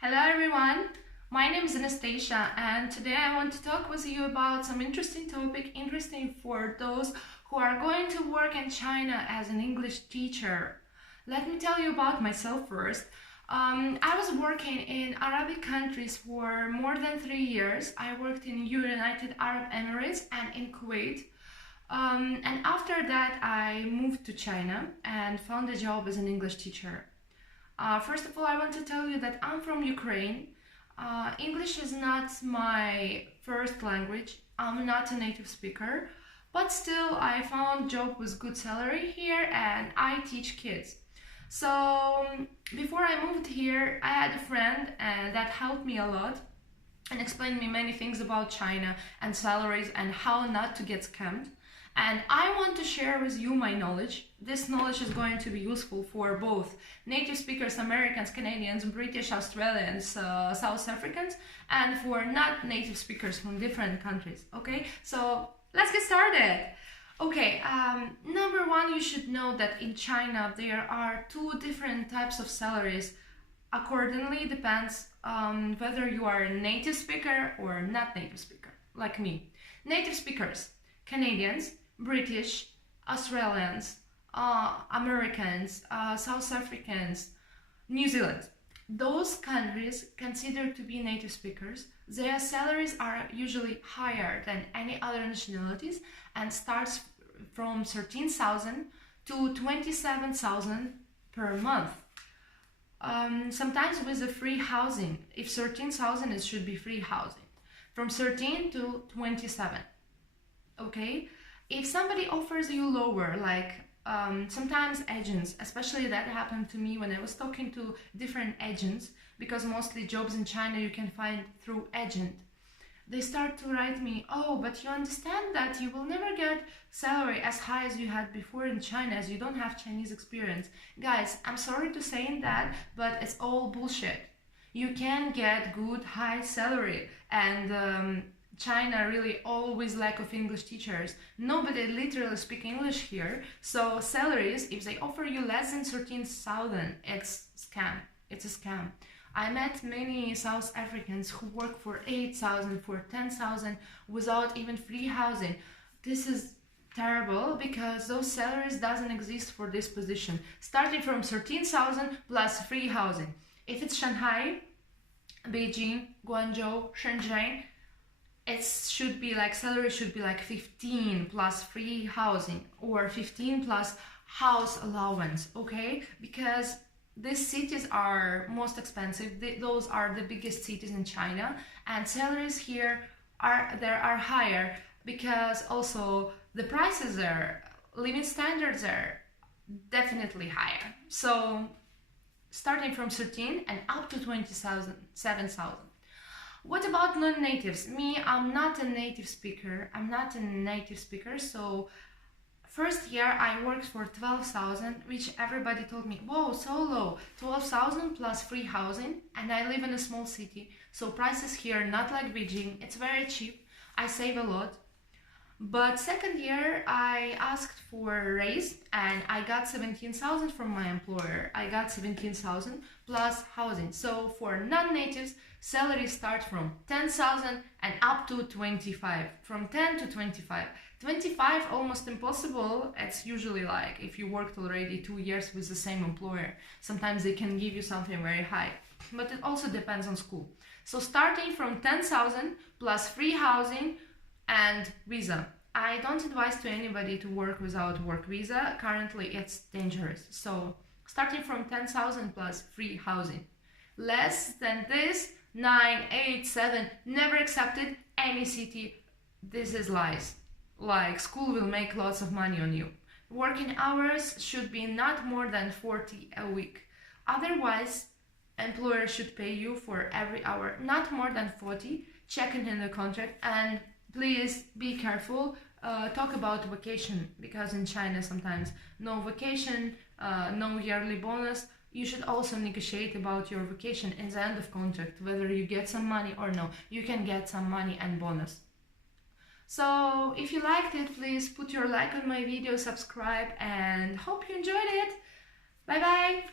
Hello everyone, my name is Anastasia and today I want to talk with you about some interesting topic, interesting for those who are going to work in China as an English teacher. Let me tell you about myself first. I was working in Arabic countries for more than 3 years. I worked in United Arab Emirates and in Kuwait. And after that I moved to China and found a job as an English teacher. First of all, I want to tell you that I'm from Ukraine. English is not my first language. I'm not a native speaker, but still I found job with good salary here and I teach kids. So before I moved here, I had a friend that helped me a lot and explained me many things about China and salaries and how not to get scammed. And I want to share with you my knowledge. This knowledge is going to be useful for both native speakers, Americans, Canadians, British, Australians, South Africans, and for not native speakers from different countries. Okay, so let's get started. Okay, number one, you should know that in China there are two different types of salaries. Accordingly, depends whether you are a native speaker or not native speaker, like me. Native speakers, Canadians, British, Australians, Americans, South Africans, New Zealand. Those countries considered to be native speakers, their salaries are usually higher than any other nationalities and starts from 13,000 to 27,000 per month. Sometimes with a free housing. If 13,000, it should be free housing. From 13 to 27. Okay? If somebody offers you lower, like sometimes agents, especially that happened to me when I was talking to different agents, because mostly jobs in China you can find through agent. They start to write me, oh, but you understand that you will never get salary as high as you had before in China as you don't have Chinese experience. Guys, I'm sorry to say that, but it's all bullshit. You can get good high salary and China really always lack of English teachers. Nobody literally speak English here. So salaries, if they offer you less than 13,000, it's scam. It's a scam. I met many South Africans who work for 8,000, for 10,000 without even free housing. This is terrible because those salaries doesn't exist for this position. Starting from 13,000 plus free housing. If it's Shanghai, Beijing, Guangzhou, Shenzhen, it should be like salary should be like 15 plus free housing or 15 plus house allowance, okay? Because these cities are most expensive. Those are the biggest cities in China, and salaries here are higher because also the prices there, living standards are definitely higher. So starting from 13 and up to 27,000. What about non-natives? Me, I'm not a native speaker. So first year I worked for 12,000, which everybody told me, whoa, so low. 12,000 plus free housing, and I live in a small city, so prices here not like Beijing. It's very cheap. I save a lot. But second year I asked for a raise and I got 17,000 from my employer. I got 17,000 plus housing. So for non-natives, salaries start from 10,000 and up to 25. From 10 to 25. 25 almost impossible. It's usually like if you worked already 2 years with the same employer. Sometimes they can give you something very high. But it also depends on school. So starting from 10,000 plus free housing and visa. I don't advise to anybody to work without work visa. Currently it's dangerous. So starting from 10,000 plus free housing. Less than this, 9, 8, 7, never accepted any city. This is lies. Like school will make lots of money on you. Working hours should be not more than 40 a week. Otherwise, employer should pay you for every hour, not more than 40. Check it in the contract, and please be careful. Talk about vacation, because in China sometimes no vacation, no yearly bonus. You should also negotiate about your vacation in the end of contract, whether you get some money or no. You can get some money and bonus. So if you liked it, please put your like on my video, subscribe, and hope you enjoyed it. Bye bye.